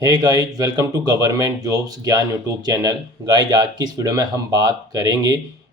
Hey guys, welcome to government jobs Gyan YouTube channel. Guys, आज की इस वीडियो में हम बात करेंगे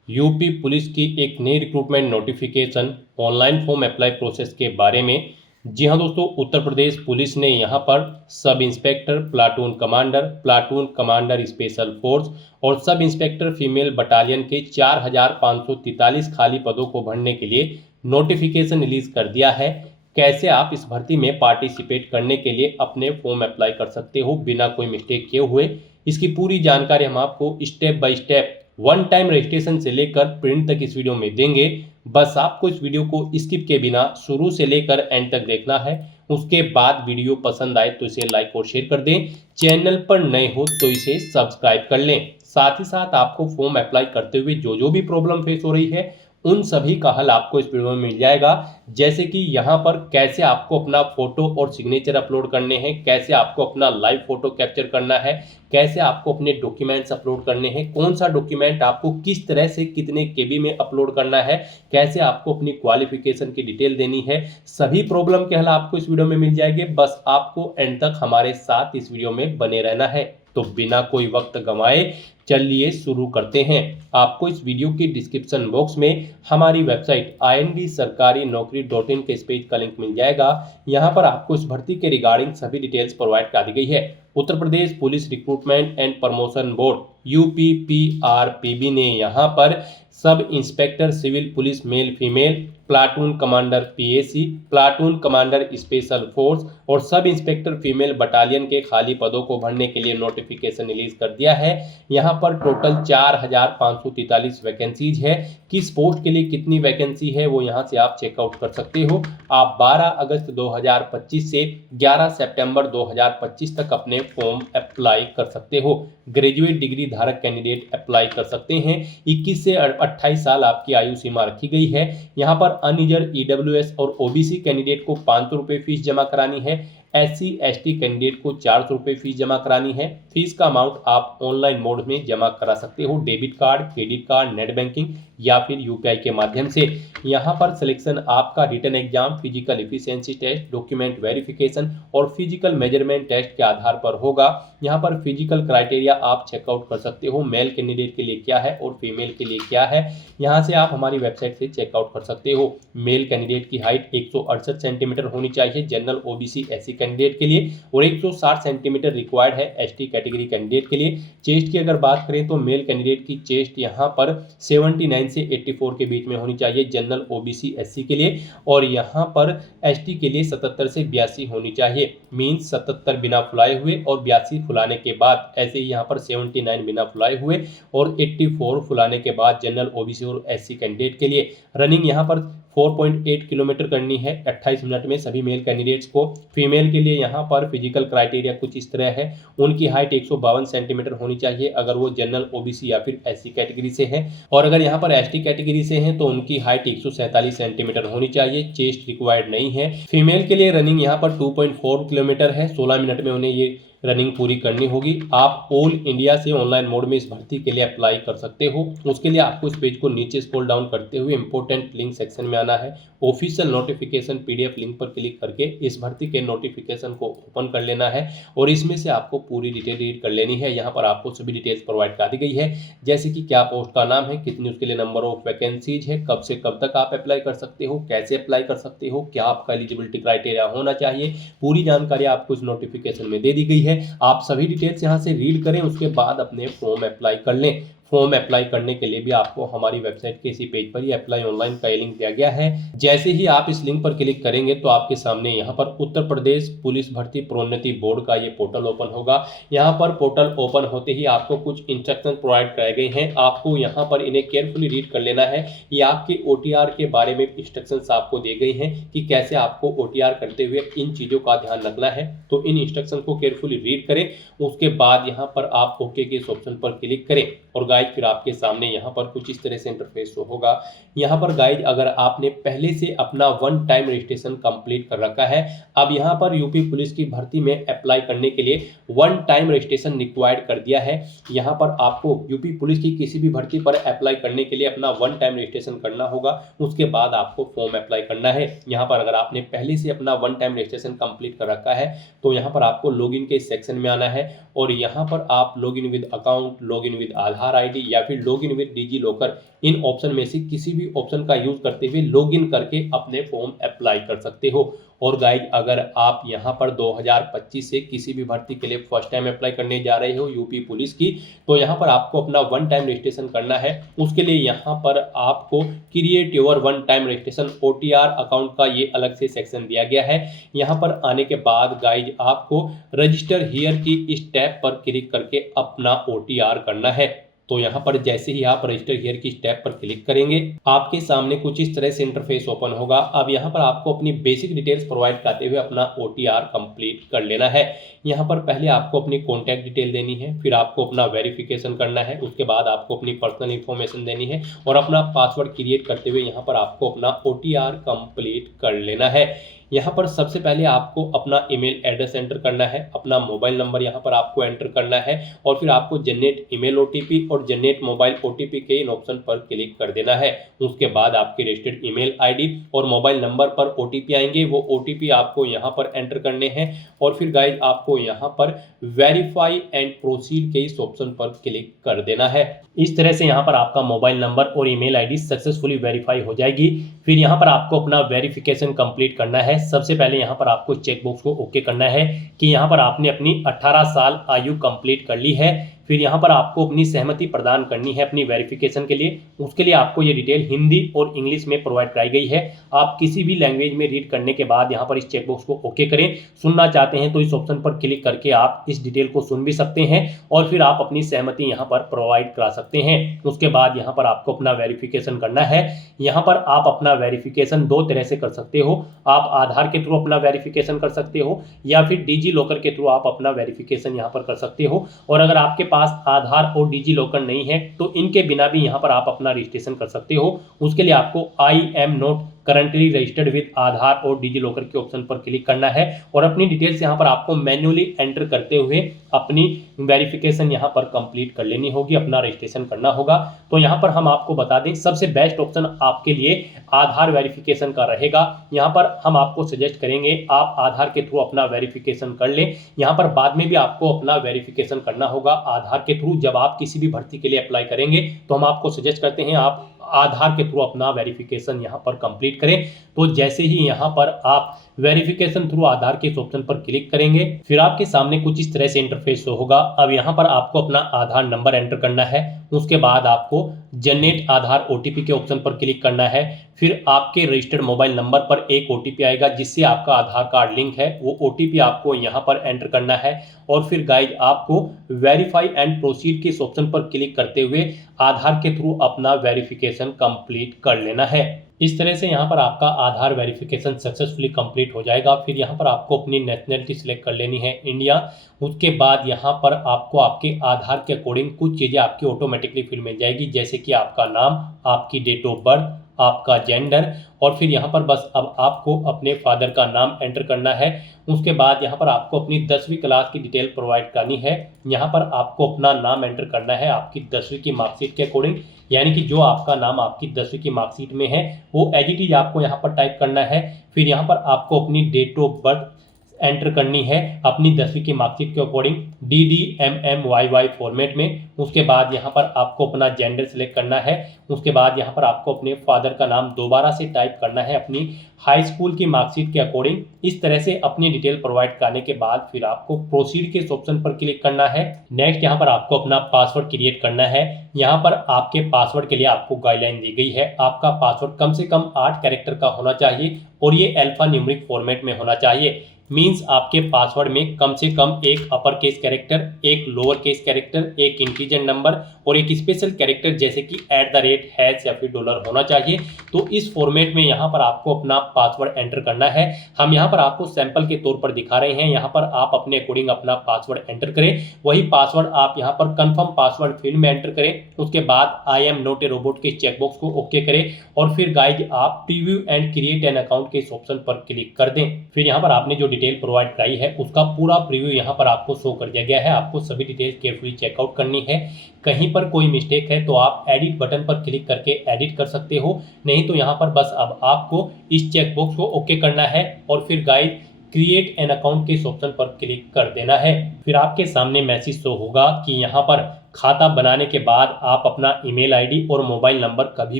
यूपी पुलिस की एक नई recruitment notification online form apply process के बारे में। जी हाँ दोस्तों, उत्तर प्रदेश पुलिस ने यहाँ पर sub inspector, platoon commander special force और सब इंस्पेक्टर फीमेल बटालियन के 4,543 खाली पदों को भरने के लिए नोटिफिकेशन रिलीज कर दिया है। कैसे आप इस भर्ती में पार्टिसिपेट करने के लिए अपने फॉर्म अप्लाई कर सकते हो बिना कोई मिस्टेक किए हुए, इसकी पूरी जानकारी हम आपको step by step one time registration से लेकर प्रिंट तक इस वीडियो में देंगे। बस आपको इस वीडियो को स्किप के बिना शुरू से लेकर एंड तक देखना है। उसके बाद वीडियो पसंद आए तो इसे लाइक और शेयर कर दें। चैनल पर नए हो तो इसे सब्सक्राइब कर लें। साथ ही साथ आपको फॉर्म अप्लाई करते हुए जो भी प्रॉब्लम फेस हो रही है उन सभी का हल आपको इस वीडियो में मिल जाएगा। जैसे कि यहाँ पर कैसे आपको अपना फोटो और सिग्नेचर अपलोड करने हैं, कैसे आपको अपना लाइव फोटो कैप्चर करना है, कैसे आपको अपने डॉक्यूमेंट्स अपलोड करने हैं, कौन सा डॉक्यूमेंट आपको किस तरह से कितने केबी में अपलोड करना है, कैसे आपको अपनी क्वालिफिकेशन की डिटेल देनी है, सभी प्रॉब्लम के हल आपको इस वीडियो में मिल जाएंगे। बस आपको एंड तक हमारे साथ इस वीडियो में बने रहना है। तो बिना कोई वक्त गंवाए चलिए शुरू करते हैं। आपको इस वीडियो की डिस्क्रिप्शन बॉक्स में हमारी वेबसाइट IND-sarkari-naukri.in के इस पेज का लिंक मिल जाएगा। यहाँ पर आपको इस भर्ती के रिगार्डिंग सभी डिटेल्स प्रोवाइड कर दी गई है। Uttar Pradesh police recruitment and promotion board UPPRPB ने यहाँ पर sub inspector civil police male female, platoon commander PAC, platoon commander special force और सब इंस्पेक्टर फीमेल बटालियन के खाली पदों को भरने के लिए नोटिफिकेशन रिलीज कर दिया है। यहाँ पर टोटल 4,543 वैकेंसीज है। किस पोस्ट के लिए कितनी वैकेंसी है वो यहाँ से आप चेकआउट कर सकते हो। आप 12 अगस्त 2025 से 11 सितंबर 2025 तक अपने फॉर्म अप्लाई कर सकते हो। ग्रेजुएट डिग्री धारक कैंडिडेट अप्लाई कर सकते हैं। 21 से 28 साल आपकी आयु सीमा रखी गई है। यहाँ पर अनरिजर्व EWS और OBC कैंडिडेट को 500 रुपये फीस जमा करानी है। SC ST कैंडिडेट को 400 रुपये फीस जमा करानी है। फीस का अमाउंट आप ऑनलाइन मोड में जमा करा सकते हो, debit card, credit card, net banking या फिर UPI के माध्यम से। यहाँ पर सिलेक्शन आपका written exam, physical efficiency test, document verification और फिजिकल मेजरमेंट टेस्ट के आधार पर होगा। यहाँ पर फिजिकल क्राइटेरिया आप चेकआउट कर सकते हो, मेल कैंडिडेट के लिए क्या है और फीमेल के लिए क्या है। यहाँ से आप हमारी वेबसाइट से चेकआउट कर सकते हो। मेल कैंडिडेट की हाइट 168 सेंटीमीटर होनी चाहिए जनरल OBC SC कैंडिडेट के लिए, और 160 सेंटीमीटर रिक्वायर्ड है ST कैटेगरी कैंडिडेट के लिए। चेस्ट की अगर बात करें तो मेल कैंडिडेट की चेस्ट यहाँ पर 79 से 84 के बीच में होनी चाहिए जनरल OBC SC के लिए, और यहाँ पर ST के लिए 77 से 82 होनी चाहिए। मीन्स 77 बिना फुलाए हुए और 82 फुलाने के बाद। ऐसे ही यहाँ पर 79 बिना फुलाए हुए और 84 फुलाने के बाद जनरल OBC और SC कैंडिडेट के लिए। रनिंग यहाँ पर 4.8 किलोमीटर करनी है 28 मिनट में सभी मेल कैंडिडेट्स को। फीमेल के लिए यहाँ पर फिजिकल क्राइटेरिया कुछ इस तरह है। उनकी हाइट 152 सेंटीमीटर होनी चाहिए अगर वो जनरल OBC या फिर SC कैटेगरी से है, और अगर यहाँ पर ST कैटेगरी से हैं तो उनकी हाइट 147 सेंटीमीटर होनी चाहिए। चेस्ट रिक्वायर्ड नहीं है। फीमेल के लिए रनिंग यहाँ पर 2.4 किलोमीटर है, 16 मिनट में उन्हें ये रनिंग पूरी करनी होगी। आप ऑल इंडिया से ऑनलाइन मोड में इस भर्ती के लिए अप्लाई कर सकते हो। उसके लिए आपको इस पेज को नीचे स्क्रॉल डाउन करते हुए इंपॉर्टेंट लिंक सेक्शन में आना है। ऑफिशियल नोटिफिकेशन PDF लिंक पर क्लिक करके इस भर्ती के नोटिफिकेशन को ओपन कर लेना है और इसमें से आपको पूरी डिटेल रीड कर लेनी है। यहाँ पर आपको सभी डिटेल्स प्रोवाइड कर दी गई है, जैसे कि क्या पोस्ट का नाम है, कितनी उसके लिए नंबर ऑफ वैकेंसीज है, कब से कब तक आप अप्लाई कर सकते हो, कैसे अप्लाई कर सकते हो, क्या आपका एलिजिबिलिटी क्राइटेरिया होना चाहिए। पूरी जानकारी आपको इस नोटिफिकेशन में दे दी गई है। आप सभी डिटेल्स यहां से रीड करें, उसके बाद अपने फॉर्म अप्लाई कर लें। फॉर्म अप्लाई करने के लिए भी आपको हमारी वेबसाइट के इसी पेज पर ही अप्लाई ऑनलाइन का लिंक दिया गया है। जैसे ही आप इस लिंक पर क्लिक करेंगे तो आपके सामने यहाँ पर उत्तर प्रदेश पुलिस भर्ती प्रोन्नति बोर्ड का ये पोर्टल ओपन होगा। यहाँ पर पोर्टल ओपन होते ही आपको कुछ इंस्ट्रक्शन प्रोवाइड कराए गए हैं। आपको यहाँ पर इन्हें केयरफुली रीड कर लेना है। ये आपके OTR के बारे में इंस्ट्रक्शंस आपको दिए गए हैं कि कैसे आपको OTR करते हुए इन चीज़ों का ध्यान रखना है। तो इन इंस्ट्रक्शन को केयरफुली रीड करें, उसके बाद यहाँ पर आप ओके के इस ऑप्शन पर क्लिक करें। और गाइज फिर आपके सामने यहाँ पर कुछ इस तरह से इंटरफेस होगा। यहाँ पर गाइज अगर आपने पहले से अपना वन टाइम रजिस्ट्रेशन कंप्लीट कर रखा है, अब यहाँ पर यूपी पुलिस की भर्ती में अप्लाई करने के लिए वन टाइम रजिस्ट्रेशन रिक्वायर्ड कर दिया है। यहाँ पर आपको यूपी पुलिस की किसी भी भर्ती पर अप्लाई करने के लिए अपना वन टाइम रजिस्ट्रेशन करना होगा, उसके बाद आपको फॉर्म अप्लाई करना है। यहाँ पर अगर आपने पहले से अपना वन टाइम रजिस्ट्रेशन कंप्लीट कर रखा है तो यहाँ पर आपको लॉगिन के सेक्शन में आना है और यहाँ पर आप login with account, login with Aadhaar ID या फिर लॉगिन विद डिजी लॉकर, इन ऑप्शन में से किसी भी ऑप्शन का यूज करते हुए लॉगिन करके अपने फॉर्म अप्लाई कर सकते हो। और गाइज अगर आप यहाँ पर 2025 से किसी भी भर्ती के लिए फर्स्ट टाइम अप्लाई करने जा रहे हो यूपी पुलिस की, तो यहाँ पर आपको अपना वन टाइम रजिस्ट्रेशन करना है। उसके लिए यहाँ पर आपको create your one time registration OTR account का ये अलग से सेक्शन दिया गया है। यहाँ पर आने के बाद गाइज आपको रजिस्टर हियर की इस टैब पर क्लिक करके अपना OTR करना है। तो यहाँ पर जैसे ही आप रजिस्टर हियर की स्टेप पर क्लिक करेंगे आपके सामने कुछ इस तरह से इंटरफेस ओपन होगा। अब यहाँ पर आपको अपनी बेसिक डिटेल्स प्रोवाइड करते हुए अपना OTR कंप्लीट कर लेना है। यहाँ पर पहले आपको अपनी कॉन्टैक्ट डिटेल देनी है, फिर आपको अपना वेरिफिकेशन करना है, उसके बाद आपको अपनी पर्सनल इंफॉर्मेशन देनी है और अपना पासवर्ड क्रिएट करते हुए यहाँ पर आपको अपना OTR कंप्लीट कर लेना है। यहाँ पर सबसे पहले आपको अपना ईमेल एड्रेस एंटर करना है, अपना मोबाइल नंबर यहाँ पर आपको एंटर करना है और फिर आपको जनरेट ईमेल OTP और जनरेट मोबाइल OTP के इन ऑप्शन पर क्लिक कर देना है। उसके बाद आपके रजिस्टर्ड ईमेल आईडी और मोबाइल नंबर पर OTP आएंगे, वो OTP आपको यहाँ पर एंटर करने हैं और फिर गाइज आपको यहाँ पर वेरीफाई एंड प्रोसीड के इस ऑप्शन पर क्लिक कर देना है। इस तरह से यहाँ पर आपका मोबाइल नंबर और ईमेल आईडी सक्सेसफुली वेरीफाई हो जाएगी। फिर यहाँ पर आपको अपना वेरिफिकेशन कंप्लीट करना है। सबसे पहले यहाँ पर आपको चेकबॉक्स को ओके करना है कि यहाँ पर आपने अपनी 18 साल आयु कंप्लीट कर ली है। फिर यहाँ पर आपको अपनी सहमति प्रदान करनी है अपनी वेरिफिकेशन के लिए। उसके लिए आपको ये डिटेल हिंदी और इंग्लिश में प्रोवाइड कराई गई है। आप किसी भी लैंग्वेज में रीड करने के बाद यहाँ पर इस चेकबॉक्स को ओके करें। सुनना चाहते हैं तो इस ऑप्शन पर क्लिक करके आप इस डिटेल को सुन भी सकते हैं और फिर आप अपनी सहमति यहाँ पर प्रोवाइड करा सकते हैं। उसके बाद यहाँ पर आपको अपना वेरिफिकेशन करना है। यहाँ पर आप अपना वेरिफिकेशन दो तरह से कर सकते हो। आप आधार के थ्रू अपना वेरिफिकेशन कर सकते हो या फिर डिजी लॉकर के थ्रू आप अपना वेरिफिकेशन यहाँ पर कर सकते हो। और अगर आपके पास आधार और डिजी लॉकर नहीं है तो इनके बिना भी यहाँ पर आप अपना रजिस्ट्रेशन कर सकते हो। उसके लिए आपको I am not currently registered with Aadhaar और डिजी लॉकर के ऑप्शन पर क्लिक करना है और अपनी डिटेल्स यहाँ पर आपको मैन्युअली एंटर करते हुए अपनी वेरिफिकेशन यहाँ पर कंप्लीट कर लेनी होगी, अपना रजिस्ट्रेशन करना होगा। तो यहाँ पर हम आपको बता दें सबसे बेस्ट ऑप्शन आपके लिए आधार वेरिफिकेशन का रहेगा। यहाँ पर हम आपको सजेस्ट करेंगे आप आधार के थ्रू अपना वेरिफिकेशन कर लें। यहाँ पर बाद में भी आपको अपना वेरिफिकेशन करना होगा आधार के थ्रू। जब आप किसी भी भर्ती के लिए अप्लाई करेंगे तो हम आपको सजेस्ट करते हैं आप आधार के थ्रू अपना वेरिफिकेशन यहाँ पर कंप्लीट करें। तो जैसे ही यहाँ पर आप वेरिफिकेशन थ्रू आधार के इस ऑप्शन पर क्लिक करेंगे फिर आपके सामने कुछ इस तरह से इंटरफेस होगा। अब यहाँ पर आपको अपना आधार नंबर एंटर करना है। उसके बाद आपको जनरेट आधार OTP के ऑप्शन पर क्लिक करना है। फिर आपके रजिस्टर्ड मोबाइल नंबर पर एक OTP आएगा जिससे आपका आधार कार्ड लिंक है, वो OTP आपको यहाँ पर एंटर करना है और फिर गाइज आपको वेरीफाई एंड प्रोसीड के इस ऑप्शन पर क्लिक करते हुए आधार के थ्रू अपना वेरिफिकेशन कंप्लीट कर लेना है। इस तरह से यहाँ पर आपका आधार वेरिफिकेशन सक्सेसफुली कंप्लीट हो जाएगा। फिर यहाँ पर आपको अपनी नेशनलिटी सिलेक्ट कर लेनी है इंडिया। उसके बाद यहाँ पर आपको आपके आधार के अकॉर्डिंग कुछ चीज़ें आपकी ऑटोमेटिकली फिल मिल जाएगी, जैसे कि आपका नाम, आपकी डेट ऑफ बर्थ, आपका जेंडर और फिर यहाँ पर बस अब आपको अपने फादर का नाम एंटर करना है। उसके बाद यहाँ पर आपको अपनी 10वीं क्लास की डिटेल प्रोवाइड करनी है। यहाँ पर आपको अपना नाम एंटर करना है आपकी 10वीं की मार्कशीट के अकॉर्डिंग, यानी कि जो आपका नाम आपकी 10वीं की मार्कशीट में है वो एज इट इज आपको यहाँ पर टाइप करना है। फिर यहाँ पर आपको अपनी डेट ऑफ बर्थ एंटर करनी है अपनी 10वीं की मार्कशीट के अकॉर्डिंग DDMMYY फॉर्मेट में। उसके बाद यहाँ पर आपको अपना जेंडर सिलेक्ट करना है। उसके बाद यहाँ पर आपको अपने फादर का नाम दोबारा से टाइप करना है अपनी हाई स्कूल की मार्कशीट के अकॉर्डिंग। इस तरह से अपनी डिटेल प्रोवाइड करने के बाद फिर आपको प्रोसीड के इस ऑप्शन पर क्लिक करना है। नेक्स्ट यहाँ पर आपको अपना पासवर्ड क्रिएट करना है। यहाँ पर आपके पासवर्ड के लिए आपको गाइडलाइन दी गई है। आपका पासवर्ड कम से कम 8 कैरेक्टर का होना चाहिए और ये अल्फा न्यूमेरिक फॉर्मेट में होना चाहिए। मीन्स आपके पासवर्ड में कम से कम एक अपर केस कैरेक्टर, एक लोअर केस कैरेक्टर, एक इंटीजर नंबर और एक स्पेशल कैरेक्टर जैसे कि @ या फिर डॉलर होना चाहिए। तो इस फॉर्मेट में यहाँ पर आपको अपना पासवर्ड एंटर करना है। हम यहाँ पर आपको सैंपल के तौर पर दिखा रहे हैं। यहाँ पर आप अपने अकॉर्डिंग अपना पासवर्ड एंटर करें। वही पासवर्ड आप यहाँ पर कंफर्म पासवर्ड फील्ड में एंटर करें। उसके बाद आई एम नॉट ए रोबोट के चेकबॉक्स को ओके करें और फिर गाइज आप preview and create an account के इस ऑप्शन पर क्लिक कर दें। फिर यहाँ पर आपने जो डिटेल प्रोवाइड कराई है उसका पूरा प्रीव्यू यहाँ पर आपको शो कर दिया गया है। आपको सभी डिटेल्स केयरफुली चेकआउट करनी है। कहीं पर कोई मिस्टेक है तो आप एडिट बटन पर क्लिक करके एडिट कर सकते हो, नहीं तो यहाँ पर बस अब आपको इस चेकबॉक्स को ओके करना है और फिर गाइड क्रिएट एन अकाउंट के इस ऑप्शन पर क्लिक कर देना है। फिर आपके सामने मैसेज शो होगा कि यहाँ पर खाता बनाने के बाद आप अपना ईमेल आईडी और मोबाइल नंबर कभी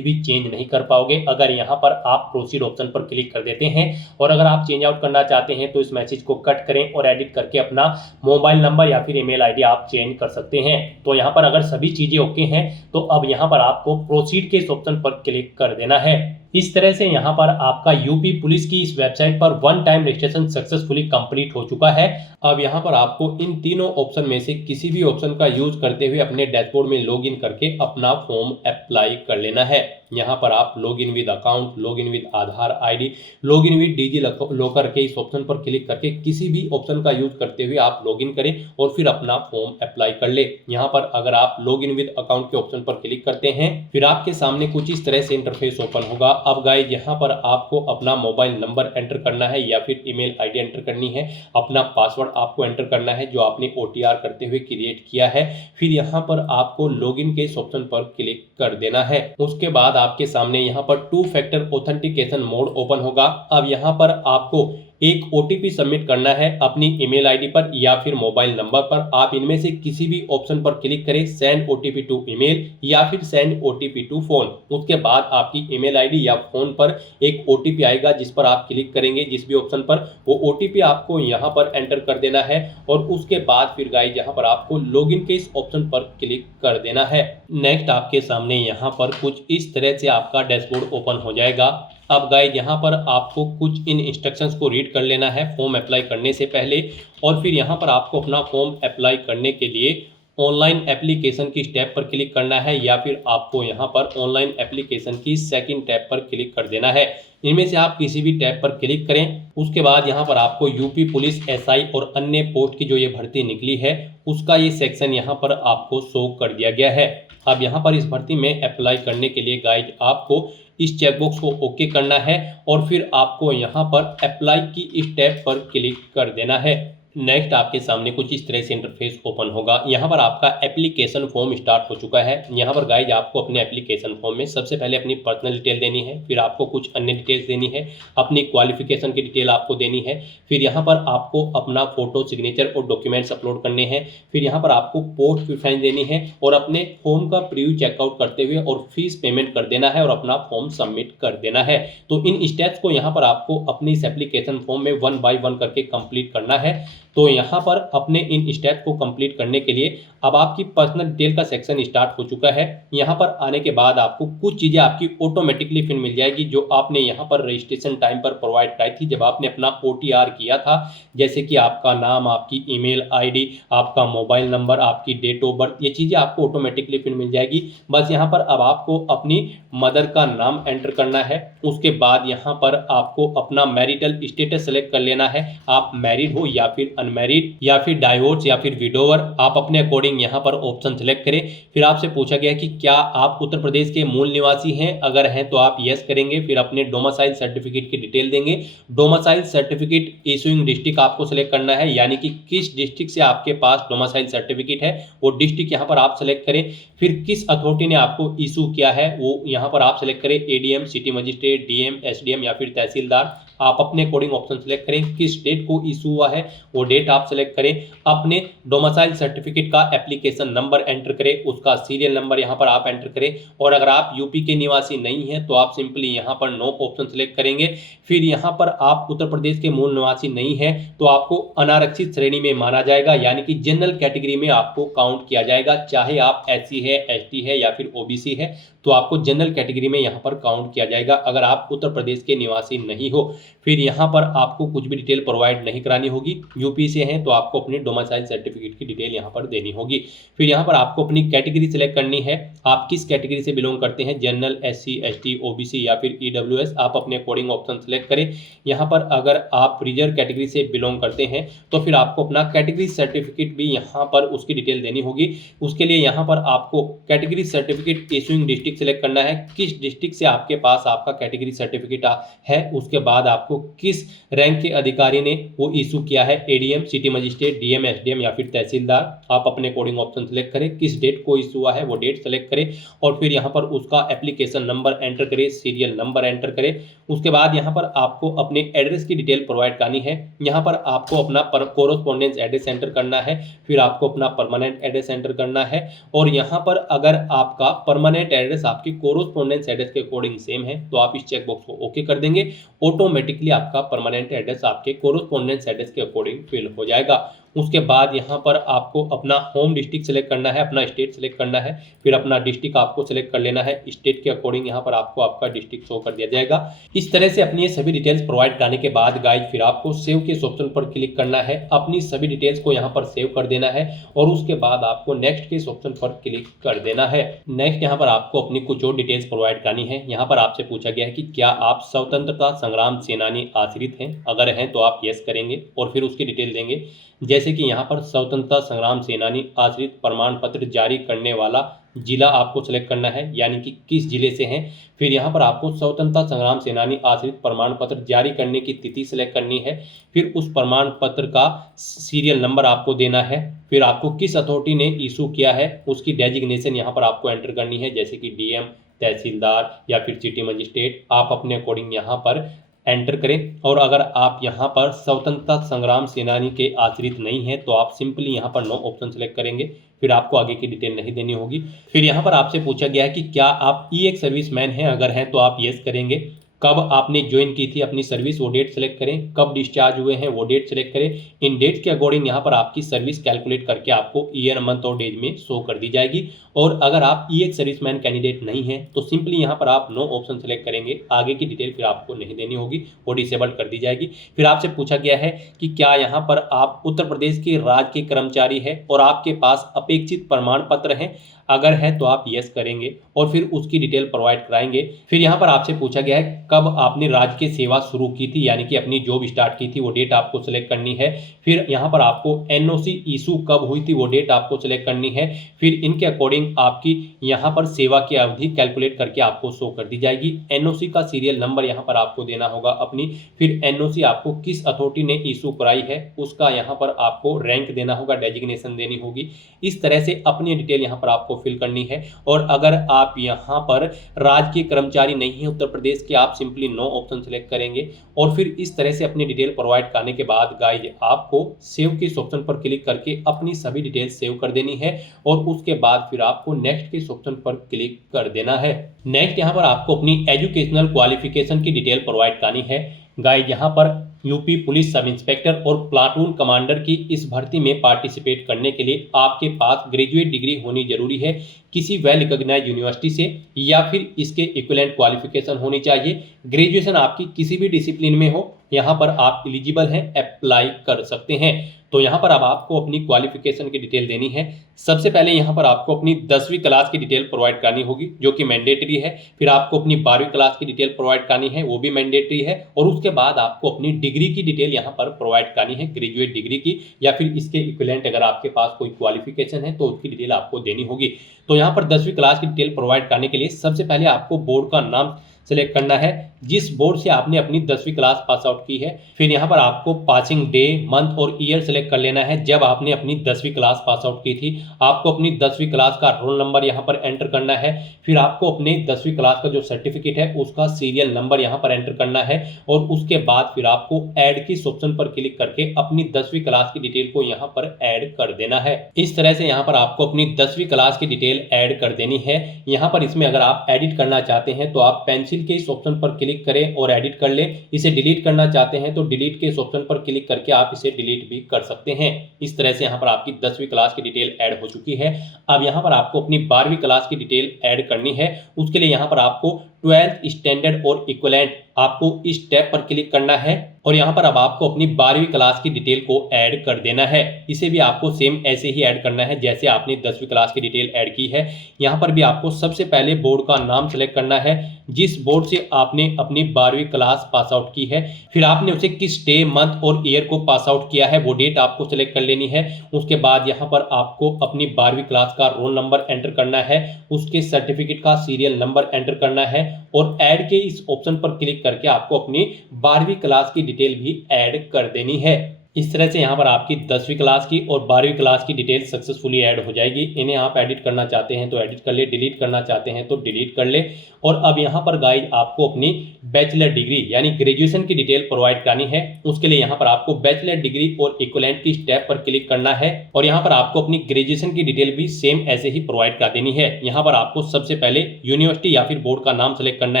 भी चेंज नहीं कर पाओगे अगर यहाँ पर आप प्रोसीड ऑप्शन पर क्लिक कर देते हैं। और अगर आप चेंज आउट करना चाहते हैं तो इस मैसेज को कट करें और एडिट करके अपना मोबाइल नंबर या फिर ईमेल आईडी आप चेंज कर सकते हैं। तो यहाँ पर अगर सभी चीज़ें ओके हैं तो अब यहाँ पर आपको प्रोसीड के इस ऑप्शन पर क्लिक कर देना है। इस तरह से यहाँ पर आपका यूपी पुलिस की इस वेबसाइट पर one time registration successfully complete हो चुका है। अब यहाँ पर आपको इन तीनों ऑप्शन में से किसी भी ऑप्शन का यूज करते हुए अपने डैशबोर्ड में लॉगिन करके अपना फॉर्म अप्लाई कर लेना है। यहाँ पर आप login with account, login with Aadhaar ID, login with DigiLocker के इस ऑप्शन पर क्लिक करके किसी भी ऑप्शन का यूज करते हुए आप लॉगिन करें और फिर अपना फॉर्म अप्लाई कर ले। यहाँ पर अगर आप लॉगिन विद अकाउंट के ऑप्शन पर क्लिक करते हैं फिर आपके सामने कुछ इस तरह से इंटरफेस ओपन होगा। अब गाइस यहाँ पर आपको अपना मोबाइल नंबर एंटर करना है या फिर ईमेल आईडी एंटर करनी है। अपना पासवर्ड आपको एंटर करना है जो आपने OTR करते हुए क्रिएट किया है। फिर यहाँ पर आपको लॉगिन के इस ऑप्शन पर क्लिक कर देना है। उसके बाद आपके सामने यहाँ पर 2 फैक्टर ऑथेंटिकेशन मोड ओपन होगा। अब यहाँ पर आपको एक OTP सबमिट करना है अपनी ईमेल आईडी पर या फिर मोबाइल नंबर पर। आप इनमें से किसी भी ऑप्शन पर क्लिक करें, सेंड OTP टू ईमेल या फिर सेंड OTP टू फोन। उसके बाद आपकी ईमेल आईडी या फोन पर एक OTP आएगा जिस पर आप क्लिक करेंगे जिस भी ऑप्शन पर, वो OTP आपको यहाँ पर एंटर कर देना है और उसके बाद फिर गाइस यहाँ पर आपको लॉगिन के इस ऑप्शन पर क्लिक कर देना है। नेक्स्ट आपके सामने यहाँ पर कुछ इस तरह से आपका डैशबोर्ड ओपन हो जाएगा। अब गाइस यहाँ पर आपको कुछ इन इंस्ट्रक्शंस को रीड कर लेना है फॉर्म अप्लाई करने से पहले और फिर यहाँ पर आपको अपना फॉर्म अप्लाई करने के लिए ऑनलाइन एप्लीकेशन की स्टेप पर क्लिक करना है या फिर आपको यहाँ पर ऑनलाइन एप्लीकेशन की सेकंड टैब पर क्लिक कर देना है। इनमें से आप किसी भी टैब पर क्लिक करें। उसके बाद यहाँ पर आपको यूपी पुलिस SI और अन्य पोस्ट की जो ये भर्ती निकली है उसका ये सेक्शन यहाँ पर आपको शो कर दिया गया है। अब यहाँ पर इस भर्ती में अप्लाई करने के लिए गाइज आपको इस चेकबॉक्स को ओके करना है और फिर आपको यहाँ पर अप्लाई की इस टैब पर क्लिक कर देना है। नेक्स्ट आपके सामने कुछ इस तरह से इंटरफेस ओपन होगा। यहाँ पर आपका एप्लीकेशन फॉर्म स्टार्ट हो चुका है। यहाँ पर गाइज आपको अपने एप्लीकेशन फॉर्म में सबसे पहले अपनी पर्सनल डिटेल देनी है, फिर आपको कुछ अन्य डिटेल्स देनी है, अपनी क्वालिफिकेशन की डिटेल आपको देनी है, फिर यहाँ पर आपको अपना फोटो, सिग्नेचर और डॉक्यूमेंट्स अपलोड करने हैं, फिर यहाँ पर आपको पोस्ट प्रेफरेंस देनी है और अपने फॉर्म का प्रीव्यू चेकआउट करते हुए और फीस पेमेंट कर देना है और अपना फॉर्म सबमिट कर देना है। तो इन स्टेप्स को यहाँ पर आपको अपनी इस एप्लीकेशन फॉर्म में 1 बाय 1 करके कंप्लीट करना है। तो यहाँ पर अपने इन स्टेप्स को कंप्लीट करने के लिए अब आपकी पर्सनल डिटेल का सेक्शन स्टार्ट हो चुका है। यहाँ पर आने के बाद आपको कुछ चीज़ें आपकी ऑटोमेटिकली फिर मिल जाएगी जो आपने यहाँ पर रजिस्ट्रेशन टाइम पर प्रोवाइड कराई थी जब आपने अपना OTR किया था, जैसे कि आपका नाम, आपकी ईमेल आईडी, आपका मोबाइल नंबर, आपकी डेट ऑफ बर्थ, ये चीज़ें आपको ऑटोमेटिकली फिर मिल जाएगी। बस यहाँ पर अब आपको अपनी मदर का नाम एंटर करना है। उसके बाद यहाँ पर आपको अपना मैरिटल स्टेटस सेलेक्ट कर लेना है, आप मैरिड हो या फिर अनमैरिड या फिर डाइवोर्स या फिर विडोवर, आप अपने अकॉर्डिंग यहाँ पर ऑप्शन सेलेक्ट करें। फिर आपसे पूछा गया कि क्या आप उत्तर प्रदेश के मूल निवासी हैं, अगर हैं तो आप यस करेंगे। फिर अपने डोमिसाइल सर्टिफिकेट की डिटेल देंगे। डोमिसाइल सर्टिफिकेट इशूइंग डिस्ट्रिक्ट आपको सेलेक्ट करना है, यानी कि किस डिस्ट्रिक्ट से आपके पास डोमिसाइल सर्टिफिकेट है वो डिस्ट्रिक्ट यहाँ पर आप सेलेक्ट करें। फिर किस अथॉरिटी ने आपको इशू किया है वो यहाँ पर आप सेलेक्ट करें, ADM, city magistrate, DM, SDM या फिर तहसीलदार। आप अपने अकॉर्डिंग ऑप्शन सेलेक्ट करें। किस डेट को इशू हुआ है वो डेट आप सेलेक्ट करें, अपने डोमिसाइल सर्टिफिकेट का एप्लीकेशन नंबर एंटर करें, उसका सीरियल नंबर यहाँ पर आप एंटर करें। और अगर आप यूपी के निवासी नहीं हैं तो आप सिंपली यहाँ पर नो ऑप्शन सेलेक्ट करेंगे। फिर यहाँ पर आप उत्तर प्रदेश के मूल निवासी नहीं हैं तो आपको अनारक्षित श्रेणी में माना जाएगा, यानी कि जनरल कैटेगरी में आपको काउंट किया जाएगा। चाहे आप एससी है, एसटी है या फिर ओबीसी है तो आपको जनरल कैटेगरी में यहाँ पर काउंट किया जाएगा अगर आप उत्तर प्रदेश के निवासी नहीं हो। फिर यहाँ पर आपको कुछ भी डिटेल प्रोवाइड नहीं करानी होगी। यूपी से हैं तो आपको अपनी डोमिसाइल सर्टिफिकेट की डिटेल यहाँ पर देनी होगी। फिर यहाँ पर आपको अपनी कैटेगरी सिलेक्ट करनी है, आप किस कैटेगरी से बिलोंग करते हैं, जनरल, एससी, एसटी, ओबीसी या फिर ईडब्ल्यूएस, आप अपने अकॉर्डिंग ऑप्शन सेलेक्ट करें। यहाँ पर अगर आप रिजर्व कैटेगरी से बिलोंग करते हैं तो फिर आपको अपना कैटेगरी सर्टिफिकेट भी यहाँ पर उसकी डिटेल देनी होगी। उसके लिए यहाँ पर आपको category certificate issuing district select करना है, किस डिस्ट्रिक्ट से आपके पास आपका कैटेगरी सर्टिफिकेट है। उसके बाद आपको किस रैंक के अधिकारी ने वो इशू किया है, ADM, city magistrate, DM, SDM या फिर तहसीलदार, आप अपने अकॉर्डिंग ऑप्शन सेलेक्ट करें। किस डेट को इशू हुआ है वो डेट सेलेक्ट करें और फिर यहाँ पर उसका एप्लीकेशन नंबर एंटर करें, सीरियल नंबर एंटर करें। उसके बाद यहाँ पर आपको अपने एड्रेस की डिटेल प्रोवाइड करनी है। यहाँ पर आपको अपना कोरोस्पोंडेंस एड्रेस एंटर करना है, फिर आपको अपना परमानेंट एड्रेस एंटर करना है। और यहाँ पर अगर आपका परमानेंट एड्रेस आपके कोरोस्पोंडेंस एड्रेस के अकॉर्डिंग सेम है तो आप इस चेकबॉक्स को ओके कर देंगे, ऑटोमेटिकली आपका परमानेंट एड्रेस आपके कोरोस्पोंडेंस एड्रेस के अकॉर्डिंग फिल हो जाएगा। उसके बाद यहाँ पर आपको अपना होम डिस्ट्रिक्ट सेलेक्ट करना है, अपना स्टेट सेलेक्ट करना है, फिर अपना डिस्ट्रिक्ट आपको सेलेक्ट कर लेना है। स्टेट के अकॉर्डिंग यहाँ पर आपको आपका डिस्ट्रिक्ट शो कर दिया जाएगा। इस तरह से अपनी ये सभी डिटेल्स प्रोवाइड करने के बाद गाइज फिर आपको सेव के इस ऑप्शन पर क्लिक करना है, अपनी सभी डिटेल्स को यहाँ पर सेव कर देना है और उसके बाद आपको नेक्स्ट के इस ऑप्शन पर क्लिक कर देना है। नेक्स्ट यहाँ पर आपको अपनी कुछ और डिटेल्स प्रोवाइड करनी है। यहाँ पर आपसे पूछा गया है कि क्या आप स्वतंत्रता संग्राम सेनानी आश्रित हैं, अगर हैं तो आप यस करेंगे और फिर उसकी डिटेल देंगे। जैसे कि यहाँ पर स्वतंत्रता संग्राम सेनानी आश्रित प्रमाण पत्र जारी करने वाला जिला आपको सेलेक्ट करना है, यानी कि किस जिले से हैं। फिर यहाँ पर आपको स्वतंत्रता संग्राम सेनानी आश्रित प्रमाण पत्र जारी करने की तिथि सेलेक्ट करनी है, फिर उस प्रमाण पत्र का सीरियल नंबर आपको देना है, फिर आपको किस अथॉरिटी ने इशू किया है उसकी डेजिग्नेशन यहाँ पर आपको एंटर करनी है, जैसे कि डीएम, तहसीलदार या फिर सिटी मजिस्ट्रेट, आप अपने अकॉर्डिंग यहाँ पर एंटर करें। और अगर आप यहाँ पर स्वतंत्रता संग्राम सेनानी के आश्रित नहीं हैं तो आप सिंपली यहाँ पर नो ऑप्शन सेलेक्ट करेंगे, फिर आपको आगे की डिटेल नहीं देनी होगी। फिर यहाँ पर आपसे पूछा गया है कि क्या आप एक सर्विसमैन हैं, अगर हैं तो आप यस करेंगे। कब आपने ज्वाइन की थी अपनी सर्विस वो डेट सेलेक्ट करें, कब डिस्चार्ज हुए हैं वो डेट सेलेक्ट करें। इन डेट के अकॉर्डिंग यहाँ पर आपकी सर्विस कैलकुलेट करके आपको ईयर, मंथ और डेज में शो कर दी जाएगी। और अगर आप एक सर्विसमैन कैंडिडेट नहीं हैं तो सिंपली यहाँ पर आप नो ऑप्शन सेलेक्ट करेंगे, आगे की डिटेल फिर आपको नहीं देनी होगी, वो डिसेबल कर दी जाएगी। फिर आपसे पूछा गया है कि क्या यहाँ पर आप उत्तर प्रदेश के राज्य के कर्मचारी हैं और आपके पास अपेक्षित प्रमाण पत्र हैं, अगर है तो आप यस करेंगे और फिर उसकी डिटेल प्रोवाइड कराएंगे। फिर यहाँ पर आपसे पूछा गया है कब आपने राज्य की सेवा शुरू की थी, यानी कि अपनी जॉब स्टार्ट की थी, वो डेट आपको सेलेक्ट करनी है। फिर यहाँ पर आपको एनओसी इशू कब हुई थी वो डेट आपको सेलेक्ट करनी है। फिर इनके अकॉर्डिंग आपकी यहाँ पर सेवा की अवधि कैलकुलेट करके आपको शो कर दी जाएगी। एनओसी का सीरियल नंबर यहाँ पर आपको देना होगा अपनी, फिर एनओसी आपको किस अथॉरिटी ने इशू कराई है उसका यहाँ पर आपको रैंक देना होगा, डेजिग्नेशन देनी होगी। इस तरह से अपनी डिटेल यहाँ पर आपको फिल करनी है। और अगर आप यहाँ पर राज्य के कर्मचारी नहीं है उत्तर प्रदेश के, आप सिंपली नो ऑप्शन सेलेक्ट करेंगे और फिर इस तरह से अपनी डिटेल प्रोवाइड करने के बाद गाइज आपको सेव के इस ऑप्शन पर क्लिक करके अपनी सभी डिटेल सेव कर देनी है और उसके बाद फिर आपको नेक्स्ट के इस ऑप्शन पर क्लिक कर देना है। नेक्स्ट यहाँ पर आपको अपनी एजुकेशनल क्वालिफिकेशन की डिटेल प्रोवाइड करनी है। गाइज यहाँ पर यूपी पुलिस सब इंस्पेक्टर और प्लाटून कमांडर की इस भर्ती में पार्टिसिपेट करने के लिए आपके पास ग्रेजुएट डिग्री होनी जरूरी है, किसी वेल रिकॉग्नाइज्ड यूनिवर्सिटी से, या फिर इसके इक्विवेलेंट क्वालिफिकेशन होनी चाहिए। ग्रेजुएशन आपकी किसी भी डिसिप्लिन में हो, यहाँ पर आप एलिजिबल हैं, अप्लाई कर सकते हैं। तो यहाँ पर अब आपको अपनी क्वालिफिकेशन की डिटेल देनी है। सबसे पहले यहाँ पर आपको अपनी 10वीं क्लास की डिटेल प्रोवाइड करनी होगी जो कि मैंडेटरी है। फिर आपको अपनी 12वीं क्लास की डिटेल प्रोवाइड करनी है, वो भी मैंडेटरी है। और उसके बाद आपको अपनी डिग्री की डिटेल यहाँ पर प्रोवाइड करनी है, ग्रेजुएट डिग्री की या फिर इसके इक्विवेलेंट अगर आपके पास कोई क्वालिफिकेशन है तो उसकी डिटेल आपको देनी होगी। तो यहाँ पर 10वीं क्लास की डिटेल प्रोवाइड करने के लिए सबसे पहले आपको बोर्ड का नाम सेलेक्ट करना है। जिस बोर्ड से आपने अपनी 10वीं क्लास पास आउट की है। फिर यहाँ पर आपको पासिंग डे, मंथ और ईयर सेलेक्ट कर लेना है जब आपने अपनी 10वीं क्लास पास आउट की थी। आपको अपनी 10वीं क्लास का रोल नंबर यहाँ पर एंटर करना है। फिर आपको अपने 10वीं क्लास का जो सर्टिफिकेट है उसका सीरियल नंबर यहाँ पर एंटर करना है और उसके बाद फिर आपको ऐड किस ऑप्शन पर क्लिक करके अपनी 10वीं क्लास की डिटेल को यहाँ पर ऐड कर देना है। इस तरह से यहाँ पर आपको अपनी 10वीं क्लास की डिटेल ऐड कर देनी है। यहाँ पर इसमें अगर आप एडिट करना चाहते हैं तो आप पेंसिल के इस ऑप्शन पर क्लिक करें और एडिट कर लें। इसे डिलीट करना चाहते हैं तो डिलीट के इस ऑप्शन पर क्लिक करके आप इसे डिलीट भी कर सकते हैं। इस तरह से यहाँ पर आपकी 10वीं क्लास की डिटेल ऐड हो चुकी है। अब यहाँ पर आपको अपनी 12वीं क्लास की डिटेल ऐड करनी है। उसके लिए यहाँ पर आपको 12th स्टैंडर्ड और इक्विवेलेंट आपको इस टैब पर क्लिक करना है और यहाँ पर अब आपको अपनी 12वीं क्लास की डिटेल को ऐड कर देना है। इसे भी आपको सेम ऐसे ही ऐड करना है जैसे आपने 10वीं क्लास की डिटेल ऐड की है। यहाँ पर भी आपको सबसे पहले बोर्ड का नाम सेलेक्ट करना है जिस बोर्ड से आपने अपनी 12वीं क्लास पास आउट की है। फिर आपने उसे किस डे, मंथ और ईयर को पास आउट किया है वो डेट आपको सेलेक्ट कर लेनी है। उसके बाद यहाँ पर आपको अपनी 12वीं क्लास का रोल नंबर एंटर करना है, उसके सर्टिफिकेट का सीरियल नंबर एंटर करना है और ऐड के इस ऑप्शन पर क्लिक करके आपको अपनी 12वीं क्लास की डिटेल भी ऐड कर देनी है। इस तरह से यहाँ पर आपकी 10वीं क्लास की और 12वीं क्लास की डिटेल सक्सेसफुली ऐड हो जाएगी। इन्हें आप एडिट करना चाहते हैं तो एडिट कर ले, डिलीट करना चाहते हैं तो डिलीट कर ले। और अब यहाँ पर गाइस आपको अपनी बैचलर डिग्री यानी ग्रेजुएशन की डिटेल प्रोवाइड करानी है। उसके लिए यहाँ पर आपको बैचलर डिग्री और इक्विवेलेंट की टैब पर क्लिक करना है और यहाँ पर आपको अपनी ग्रेजुएशन की डिटेल भी सेम ऐसे ही प्रोवाइड करा देनी है। यहाँ पर आपको सबसे पहले यूनिवर्सिटी या फिर बोर्ड का नाम सेलेक्ट करना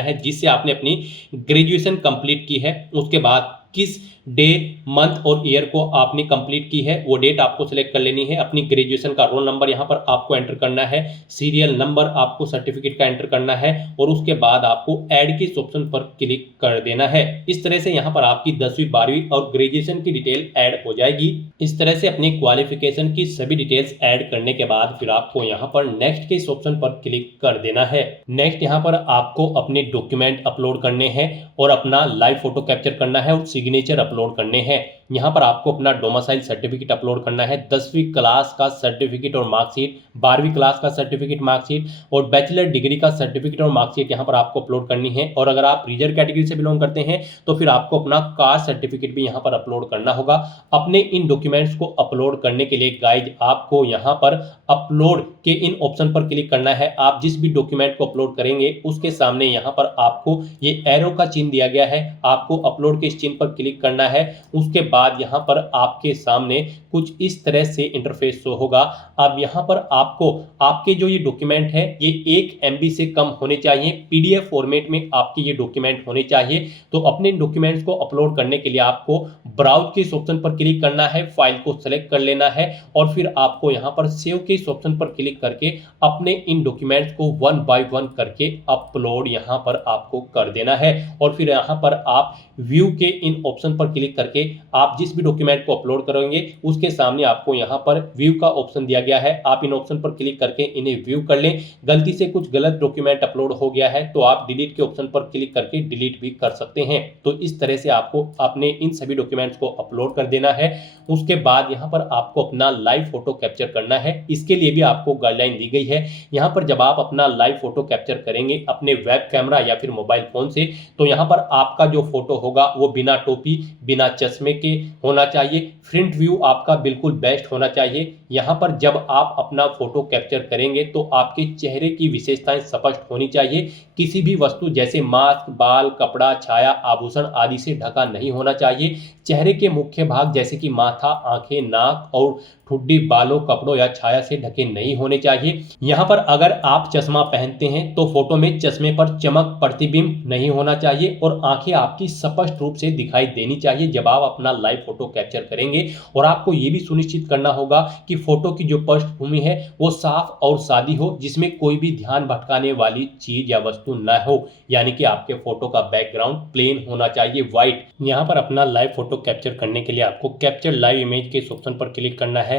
है जिससे आपने अपनी ग्रेजुएशन कंप्लीट की है। उसके बाद किस डे, मंथ और ईयर को आपने कंप्लीट की है वो डेट आपको सिलेक्ट कर लेनी है। अपनी ग्रेजुएशन का रोल नंबर यहाँ पर आपको एंटर करना है, सीरियल नंबर आपको सर्टिफिकेट का एंटर करना है और उसके बाद आपको ऐड के ऑप्शन पर क्लिक कर देना है। इस तरह से यहाँ पर आपकी 10वीं, 12वीं और ग्रेजुएशन की डिटेल ऐड हो जाएगी। इस तरह से अपनी क्वालिफिकेशन की सभी डिटेल्स ऐड करने के बाद फिर आपको यहाँ पर नेक्स्ट के इस ऑप्शन पर क्लिक कर देना है। नेक्स्ट यहाँ पर आपको अपने डॉक्यूमेंट अपलोड करने हैं और अपना लाइव फोटो कैप्चर करना है और सिग्नेचर अपलोड करने हैं। यहाँ पर आपको अपना डोमिसाइल सर्टिफिकेट अपलोड करना है, 10वीं क्लास का सर्टिफिकेट और मार्कशीट, 12वीं क्लास का सर्टिफिकेट मार्कशीट और बैचलर डिग्री का सर्टिफिकेट और मार्कशीट यहाँ पर आपको अपलोड करनी है। और अगर आप रिजर्व कैटेगरी से बिलोंग करते हैं तो फिर आपको अपना कास्ट सर्टिफिकेट भी यहाँ पर अपलोड करना होगा। अपने इन डॉक्यूमेंट्स को अपलोड करने के लिए गाइज आपको यहाँ पर अपलोड के इन ऑप्शन पर क्लिक करना है। आप जिस भी डॉक्यूमेंट को अपलोड करेंगे उसके सामने यहाँ पर आपको ये एरो का चिन्ह दिया गया है, आपको अपलोड के इस चिन्ह पर क्लिक करना है। उसके बाद यहाँ पर आपके सामने कुछ इस तरह से इंटरफेस शो होगा। अब यहाँ पर आपको आपके जो ये डॉक्यूमेंट है ये 1 MB से कम होने चाहिए, PDF फॉर्मेट में आपके ये डॉक्यूमेंट होने चाहिए। तो अपने डॉक्यूमेंट्स को अपलोड करने के लिए आपको ब्राउज के इस ऑप्शन पर क्लिक करना है, फाइल को सेलेक्ट कर लेना है और फिर आपको यहाँ पर सेव के इस ऑप्शन पर क्लिक करके अपने इन डॉक्यूमेंट्स को 1 बाय 1 करके अपलोड यहाँ पर आपको कर देना है। और फिर यहाँ पर आप व्यू के इन ऑप्शन पर क्लिक करके आप जिस भी डॉक्यूमेंट को अपलोड करेंगे उसके सामने आपको यहाँ पर व्यू का ऑप्शन दिया गया है। आप इन ऑप्शन पर क्लिक करके इन्हें व्यू कर लें। गलती से कुछ गलत डॉक्यूमेंट अपलोड हो गया है तो आप डिलीट के ऑप्शन पर क्लिक करके डिलीट भी कर सकते हैं। तो इस तरह से आपको अपने इन सभी डॉक्यूमेंट्स को अपलोड कर देना है। उसके बाद यहाँ पर आपको अपना लाइव फोटो कैप्चर करना है। इसके लिए भी आपको गाइडलाइन दी गई है। यहाँ पर जब आप अपना लाइव फोटो कैप्चर करेंगे अपने वेब कैमरा या फिर मोबाइल फोन से तो यहाँ पर आपका जो फोटो होगा वो बिना टोपी, बिना चश्मे के होना चाहिए। फ्रंट व्यू आपका बिल्कुल बेस्ट होना चाहिए। यहाँ पर जब आप अपना फोटो कैप्चर करेंगे तो आपके चेहरे की विशेषताएं स्पष्ट होनी चाहिए। किसी भी वस्तु जैसे मास्क, बाल, कपड़ा, छाया, आभूषण आदि से ढका नहीं होना चाहिए। चेहरे के मुख्य भाग जैसे कि माथा, आंखें, नाक और ठुड्डी बालों, कपड़ों या छाया से ढके नहीं होने चाहिए। यहाँ पर अगर आप चश्मा पहनते हैं तो फोटो में चश्मे पर चमक, प्रतिबिंब नहीं होना चाहिए और आंखें आपकी स्पष्ट रूप से दिखाई देनी चाहिए जब आप अपना लाइव फोटो कैप्चर करेंगे। और आपको ये भी सुनिश्चित करना होगा कि फोटो की जो पृष्ठभूमि है वो साफ और सादी हो, जिसमें कोई भी ध्यान भटकाने वाली चीज या वस्तु न हो, यानी कि आपके फोटो का बैकग्राउंड प्लेन होना चाहिए, व्हाइट। यहाँ पर अपना लाइव फोटो कैप्चर करने के लिए आपको कैप्चर लाइव इमेज के ऑप्शन पर क्लिक करना है।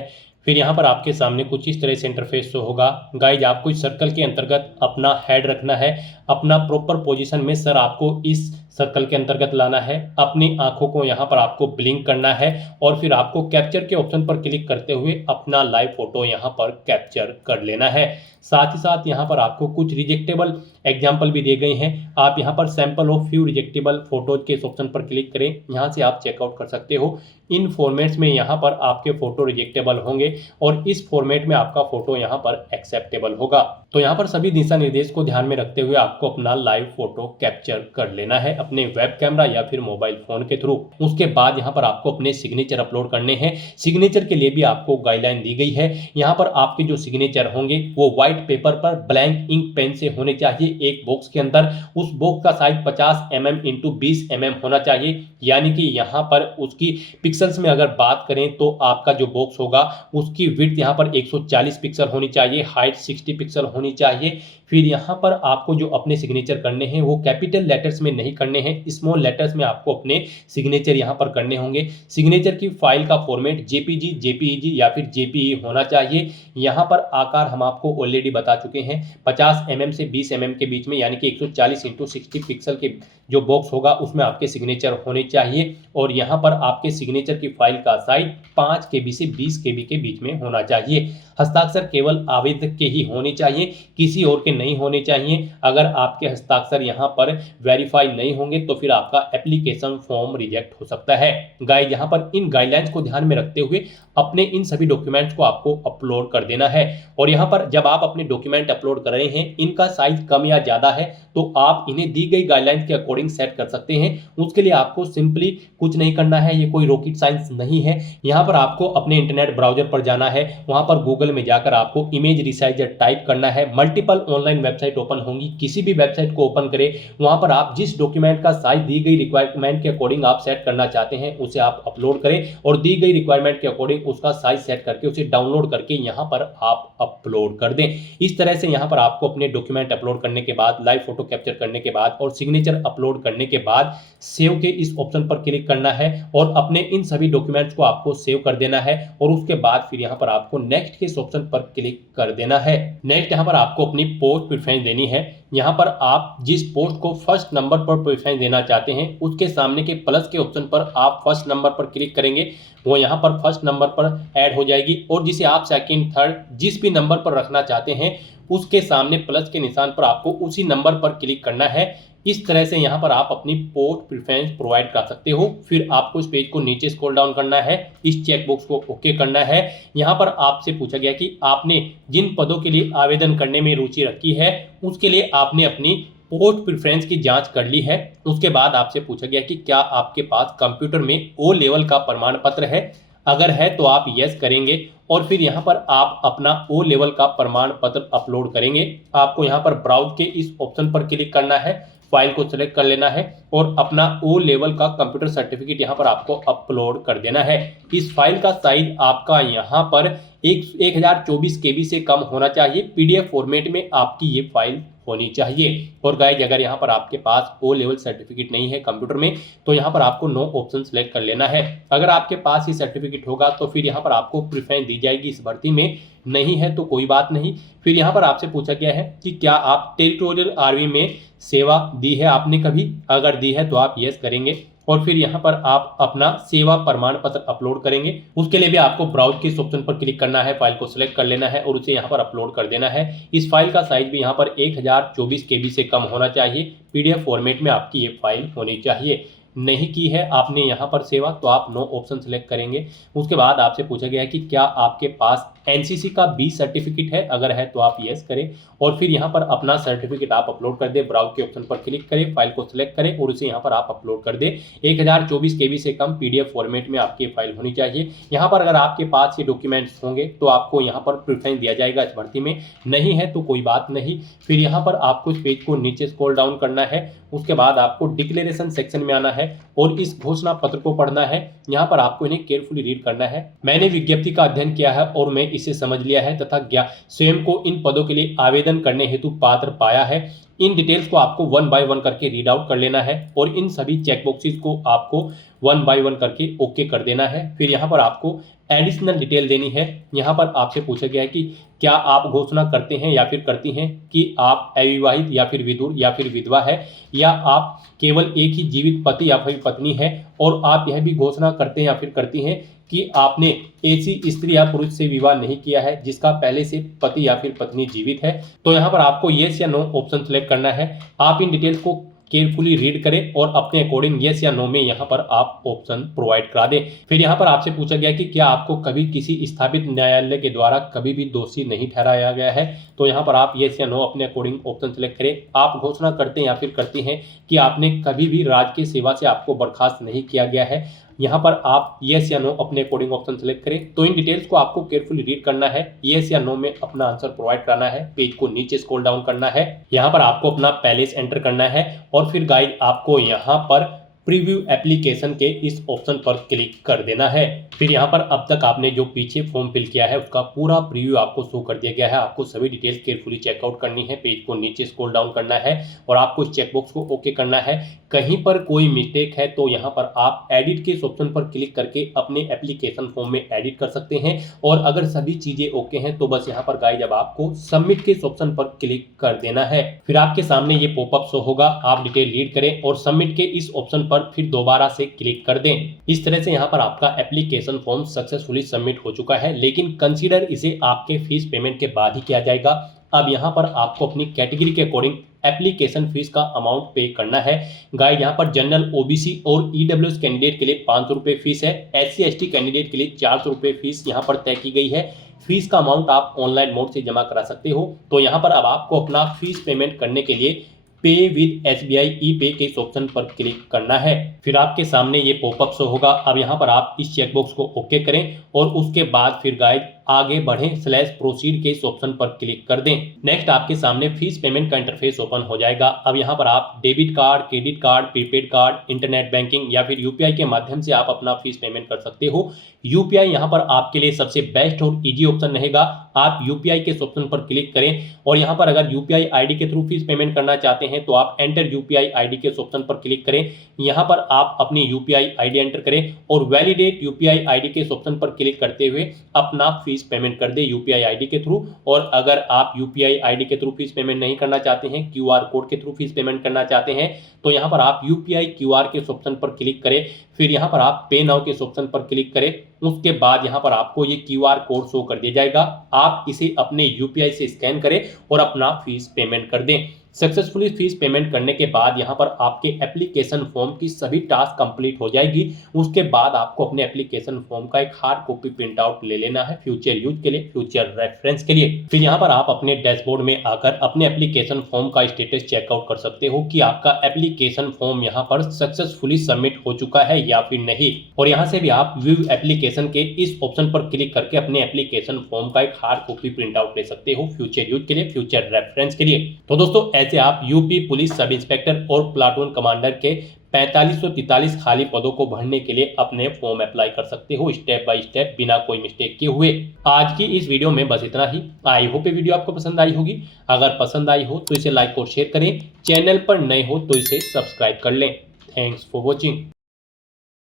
फिर यहाँ पर आपके सामने कुछ इस तरह से इंटरफेस शो होगा। गाइज आपको इस सर्कल के अंतर्गत अपना हेड रखना है। अपना प्रॉपर पोजीशन में सर आपको इस सर्कल के अंतर्गत लाना है, अपनी आंखों को यहाँ पर आपको ब्लिंक करना है और फिर आपको कैप्चर के ऑप्शन पर क्लिक करते हुए अपना लाइव फोटो यहाँ पर कैप्चर कर लेना है। साथ ही साथ यहाँ पर आपको कुछ रिजेक्टेबल एग्जाम्पल भी दिए गए हैं। आप यहाँ पर सैंपल ऑफ फ्यू रिजेक्टेबल फोटोज के इस ऑप्शन पर क्लिक करें, यहाँ से आप चेकआउट कर सकते हो। इन फॉर्मेट्स में यहाँ पर आपके फोटो रिजेक्टेबल होंगे और इस फॉर्मेट में आपका फोटो यहाँ पर एक्सेप्टेबल होगा। तो यहाँ पर सभी दिशा निर्देश को ध्यान में रखते हुए आपको अपना लाइव फोटो कैप्चर कर लेना है अपने वेब कैमरा या फिर मोबाइल फोन के थ्रू। उसके बाद यहाँ पर आपको अपने सिग्नेचर अपलोड करने हैं। सिग्नेचर के लिए भी आपको गाइडलाइन दी गई है। यहाँ पर आपके जो सिग्नेचर होंगे वो व्हाइट पेपर पर ब्लैंक इंक पेन से होने चाहिए एक बॉक्स के अंदर। उस बॉक्स का साइज 50 mm इंटू 20 mm होना चाहिए, यानी कि यहाँ पर उसकी पिक्सल्स में अगर बात करें तो आपका जो बॉक्स होगा उसकी विड्थ यहाँ पर 140 पिक्सल होनी चाहिए, हाइट 60 पिक्सल होनी चाहिए। फिर यहाँ पर आपको जो अपने सिग्नेचर करने हैं वो कैपिटल लेटर्स में नहीं करने हैं, स्मॉल लेटर्स में आपको अपने सिग्नेचर यहाँ पर करने होंगे। सिग्नेचर की फाइल का फॉर्मेट जेपीजी, जेपीईजी या फिर जेपीई होना चाहिए। यहाँ पर आकार हम आपको ऑलरेडी बता चुके हैं, 50 mm से 20 mm के बीच में, यानी कि 140 इंटू 60 पिक्सल के जो बॉक्स होगा उसमें आपके सिग्नेचर होने चाहिए। और यहाँ पर आपके सिग्नेचर की फाइल का साइज 5 KB से 20 KB के बीच में होना चाहिए। हस्ताक्षर केवल आवेदक के ही होने चाहिए, किसी और के नहीं होने चाहिए। अगर आपके हस्ताक्षर यहाँ पर वेरीफाई नहीं होंगे तो फिर आपका एप्लीकेशन फॉर्म रिजेक्ट हो सकता है। गाइस, यहाँ पर इन गाइडलाइंस को ध्यान में रखते हुए अपने इन सभी डॉक्यूमेंट्स को आपको अपलोड कर देना है। और यहाँ पर जब आप अपने डॉक्यूमेंट अपलोड कर रहे हैं, इनका साइज कम या ज़्यादा है तो आप इन्हें दी गई गाइडलाइंस के अकॉर्डिंग सेट कर सकते हैं। उसके लिए आपको सिंपली कुछ नहीं करना है, ये कोई रॉकेट साइंस नहीं है। यहाँ पर आपको अपने इंटरनेट ब्राउजर पर जाना है, वहाँ पर गूगल में जाकर आपको इमेज रिसाइजर टाइप करना है। मल्टीपल ऑनलाइन वेबसाइट ओपन होंगी, किसी भी वेबसाइट को ओपन करें, वहाँ पर आप जिस डॉक्यूमेंट का साइज दी गई रिक्वायरमेंट के अकॉर्डिंग आप सेट करना चाहते हैं उसे आप अपलोड करें और दी गई रिक्वायरमेंट के अकॉर्डिंग उसका साइज सेट करके उसे डाउनलोड करके यहाँ पर आप अपलोड कर दें। इस तरह से यहाँ पर आपको अपने डॉक्यूमेंट अपलोड करने के बाद, लाइव फोटो कैप्चर करने के बाद और सिग्नेचर अपलोड करने के बाद सेव के इस ऑप्शन पर क्लिक करना है और अपने इन सभी डॉक्यूमेंट्स को आपको सेव कर देना है। और उसके बाद फिर यहाँ पर आपको नेक्स्ट के इस ऑप्शन पर क्लिक कर देना है। नेक्स्ट यहाँ पर आपको अपनी पोस्ट प्रेफरेंस देनी है। यहाँ पर आप जिस पोस्ट को फर्स्ट नंबर पर प्रेफरेंस देना चाहते हैं उसके सामने के प्लस के ऑप्शन पर आप फर्स्ट नंबर पर क्लिक करेंगे, वो यहाँ पर फर्स्ट नंबर पर ऐड हो जाएगी। और जिसे आप सेकंड, थर्ड जिस भी नंबर पर रखना चाहते हैं उसके सामने प्लस के निशान पर आपको उसी नंबर पर क्लिक करना है। इस तरह से यहाँ पर आप अपनी पोस्ट प्रेफरेंस प्रोवाइड कर सकते हो। फिर आपको इस पेज को नीचे स्क्रॉल डाउन करना है, इस चेक बॉक्स को ओके करना है। यहाँ पर आपसे पूछा गया कि आपने जिन पदों के लिए आवेदन करने में रुचि रखी है उसके लिए आपने अपनी पोस्ट प्रेफरेंस की जांच कर ली है। उसके बाद आपसे पूछा गया कि क्या आपके पास कंप्यूटर में ओ लेवल का प्रमाण पत्र है, अगर है तो आप यस करेंगे और फिर यहाँ पर आप अपना ओ लेवल का प्रमाण पत्र अपलोड करेंगे। आपको यहाँ पर ब्राउज के इस ऑप्शन पर क्लिक करना है, फाइल को सिलेक्ट कर लेना है और अपना ओ लेवल का कंप्यूटर सर्टिफिकेट यहाँ पर आपको अपलोड कर देना है। इस फाइल का साइज आपका यहाँ पर 1024 KB से कम होना चाहिए, पीडीएफ फॉर्मेट में आपकी ये फाइल होनी चाहिए। और गाइज, अगर यहाँ पर आपके पास ओ लेवल सर्टिफिकेट नहीं है कंप्यूटर में तो यहाँ पर आपको नो ऑप्शन सेलेक्ट कर लेना है। अगर आपके पास ये सर्टिफिकेट होगा तो फिर यहाँ पर आपको प्रेफरेंस दी जाएगी इस भर्ती में, नहीं है तो कोई बात नहीं। फिर यहाँ पर आपसे पूछा गया है कि क्या आप टेरिटोरियल आर्मी में सेवा दी है आपने कभी, अगर दी है तो आप यस करेंगे और फिर यहाँ पर आप अपना सेवा प्रमाण पत्र अपलोड करेंगे। उसके लिए भी आपको ब्राउज के इस ऑप्शन पर क्लिक करना है, फाइल को सिलेक्ट कर लेना है और उसे यहाँ पर अपलोड कर देना है। इस फाइल का साइज भी यहाँ पर 1024 KB से कम होना चाहिए, पीडीएफ फॉर्मेट में आपकी ये फाइल होनी चाहिए। नहीं की है आपने यहाँ पर सेवा तो आप नो ऑप्शन सेलेक्ट करेंगे। उसके बाद आपसे पूछा गया है कि क्या आपके पास एनसीसी का बी सर्टिफिकेट है, अगर है तो आप यस करें और फिर यहाँ पर अपना सर्टिफिकेट आप अपलोड कर दें। ब्राउज के ऑप्शन पर क्लिक करें, फाइल को सिलेक्ट करें और उसे यहाँ पर आप अपलोड कर दें। 1024 KB से कम पीडीएफ फॉर्मेट में आपकी फाइल होनी चाहिए। यहाँ पर अगर आपके पास ये डॉक्यूमेंट्स होंगे तो आपको यहाँ पर प्रेफरेंस दिया जाएगा इस भर्ती में, नहीं है तो कोई बात नहीं। फिर यहाँ पर आपको इस पेज को नीचे स्क्रॉल डाउन करना है। उसके बाद आपको डिक्लेरेशन सेक्शन में आना है और इस घोषणा पत्र को पढ़ना है। यहाँ पर आपको इन्हें केयरफुली रीड करना है। मैंने विज्ञप्ति का अध्ययन किया है और मैं इसे समझ लिया है तथा स्वयं को इन पदों के लिए आवेदन करने हेतु पात्र पाया है। इन डिटेल्स को आपको 1 बाय 1 करके रीड आउट कर लेना है और इन सभी चेकबॉक्सेस को आपको 1 बाय 1 करके ओके कर देना है। फिर यहाँ पर आपको एडिशनल डिटेल देनी है। यहाँ पर आपसे पूछा गया है कि क्या आप घोषणा करते हैं या फिर करती हैं कि आप अविवाहित या फिर विधुर या फिर विधवा है, या आप केवल एक ही जीवित पति या फिर पत्नी है, और आप यह भी घोषणा करते हैं या फिर करती हैं कि आपने ऐसी स्त्री या पुरुष से विवाह नहीं किया है जिसका पहले से पति या फिर पत्नी जीवित है। तो यहाँ पर आपको येस या नो ऑप्शन सेलेक्ट करना है। आप इन डिटेल्स को केयरफुली रीड करें और अपने अकॉर्डिंग येस या नो में यहाँ पर आप ऑप्शन प्रोवाइड करा दें। फिर यहाँ पर आपसे पूछा गया कि क्या आपको कभी किसी स्थापित न्यायालय के द्वारा कभी भी दोषी नहीं ठहराया गया है। तो यहाँ पर आप येस या नो अपने अकॉर्डिंग ऑप्शन सेलेक्ट करें। आप घोषणा करते हैं या फिर करती हैं कि आपने कभी भी राजकीय सेवा से आपको बर्खास्त नहीं किया गया है। यहाँ पर आप येस या नो अपने अकॉर्डिंग ऑप्शन सेलेक्ट करें। तो इन डिटेल्स को आपको केयरफुली रीड करना है, येस या नो में अपना आंसर प्रोवाइड करना है, पेज को नीचे स्क्रॉल डाउन करना है, यहाँ पर आपको अपना पैलेस एंटर करना है और फिर गाइड आपको यहाँ पर प्रीव्यू एप्लीकेशन के इस ऑप्शन पर क्लिक कर देना है। फिर यहाँ पर अब तक आपने जो पीछे फॉर्म फिल किया है उसका पूरा प्रीव्यू आपको शो कर दिया गया है। आपको सभी डिटेल्स केयरफुली चेकआउट करनी है, पेज को नीचे स्क्रॉल डाउन करना है और आपको इस चेकबॉक्स को ओके करना है। कहीं पर कोई मिस्टेक है तो यहाँ पर आप एडिट के इस ऑप्शन पर क्लिक करके अपने एप्लीकेशन फॉर्म में एडिट कर सकते हैं, और अगर सभी चीजें ओके हैं तो बस यहाँ पर गाइस अब आपको सबमिट के इस ऑप्शन पर क्लिक कर देना है। फिर आपके सामने ये पॉपअप शो होगा, आप डिटेल रीड करें और सबमिट के इस ऑप्शन पर फिर दोबारा से क्लिक कर दें। इस तरह से यहाँ पर आपका एप्लीकेशन फॉर्म सक्सेसफुली सबमिट हो चुका है, लेकिन कंसीडर इसे आपके फीस पेमेंट के बाद ही किया जाएगा। अब यहाँ पर आपको अपनी कैटेगरी के अकॉर्डिंग एप्लीकेशन फीस का अमाउंट पे करना है। गाइस यहाँ पर जनरल, ओबीसी और ईडब्ल्यूएस कैंडिडेट के लिए 500 रुपये फीस है। एससी एसटी कैंडिडेट के लिए 400 रुपये फीस यहाँ पर तय की गई है। फीस का अमाउंट आप ऑनलाइन मोड से जमा करा सकते हो। तो यहाँ पर अब आपको अपना फीस पेमेंट करने के लिए पे विद एसबीआई ई पे के इस ऑप्शन पर क्लिक करना है। फिर आपके सामने ये पॉपअप शो होगा। अब यहाँ पर आप इस चेकबॉक्स को ओके करें और उसके बाद फिर गाइड आगे बढ़ें /प्रोसीड के इस ऑप्शन पर क्लिक कर दें। नेक्स्ट आपके सामने फीस पेमेंट का इंटरफेस ओपन हो जाएगा। अब यहाँ पर आप debit card, credit card, prepaid card, internet banking या फिर यूपीआई के माध्यम से आप अपना फीस पेमेंट कर सकते हो। यूपीआई यहाँ पर आपके लिए सबसे बेस्ट और इजी ऑप्शन रहेगा। आप यूपीआई के इस ऑप्शन पर क्लिक करें और यहाँ पर अगर यूपीआई आईडी के थ्रू फीस पेमेंट करना चाहते हैं तो आप एंटर यूपीआई आईडी के इस ऑप्शन पर क्लिक करें। यहाँ पर आप अपनी यूपीआई आईडी एंटर करें और वैलिडेट यूपीआई आईडी के इस ऑप्शन पर क्लिक करते हुए अपना फीस पेमेंट कर दे यूपीआई आईडी के थ्रू। और अगर आप यूपीआई आईडी के थ्रू फीस पेमेंट नहीं करना चाहते हैं, क्यूआर कोड के थ्रू फीस पेमेंट करना चाहते हैं, तो यहाँ पर आप यूपीआई क्यूआर के इस ऑप्शन पर क्लिक करें। फिर यहाँ पर आप पे नाउ के इस ऑप्शन पर क्लिक करें। उसके बाद यहाँ पर आपको ये क्यूआर कोड शो कर दिया जाएगा। आप इसे अपने यूपीआई से स्कैन करें और अपना फीस पेमेंट कर दें। सक्सेसफुली फीस पेमेंट करने के बाद यहाँ पर आपके एप्लीकेशन फॉर्म की सभी टास्क कंप्लीट हो जाएगी। उसके बाद आपको अपने एप्लीकेशन फॉर्म का एक हार्ड कॉपी प्रिंट आउट ले लेना है फ्यूचर यूज के लिए, फ्यूचर रेफरेंस के लिए। फिर यहाँ पर आप अपने डैशबोर्ड में आकर अपने एप्लीकेशन फॉर्म का स्टेटस चेकआउट कर सकते हो कि आपका एप्लीकेशन फॉर्म यहाँ पर सक्सेसफुली सबमिट हो चुका है या फिर नहीं। और यहाँ से भी आप व्यू एप्लीकेशन के इस ऑप्शन पर क्लिक करके अपने एप्लीकेशन फॉर्म का एक हार्ड कॉपी प्रिंट आउट ले सकते हो फ्यूचर यूज के लिए, फ्यूचर रेफरेंस के लिए। तो दोस्तों ऐसे आप यूपी पुलिस सब इंस्पेक्टर और प्लाटून कमांडर के 4543 खाली पदों को भरने के लिए अपने फॉर्म अप्लाई कर सकते हो स्टेप बाय स्टेप, बिना कोई मिस्टेक किए हुए। आज की इस वीडियो में बस इतना ही। आई होप ये वीडियो आपको पसंद आई होगी। अगर पसंद आई हो तो इसे लाइक और शेयर करें, चैनल पर नए हो तो इसे सब्सक्राइब कर लें। Thanks for watching.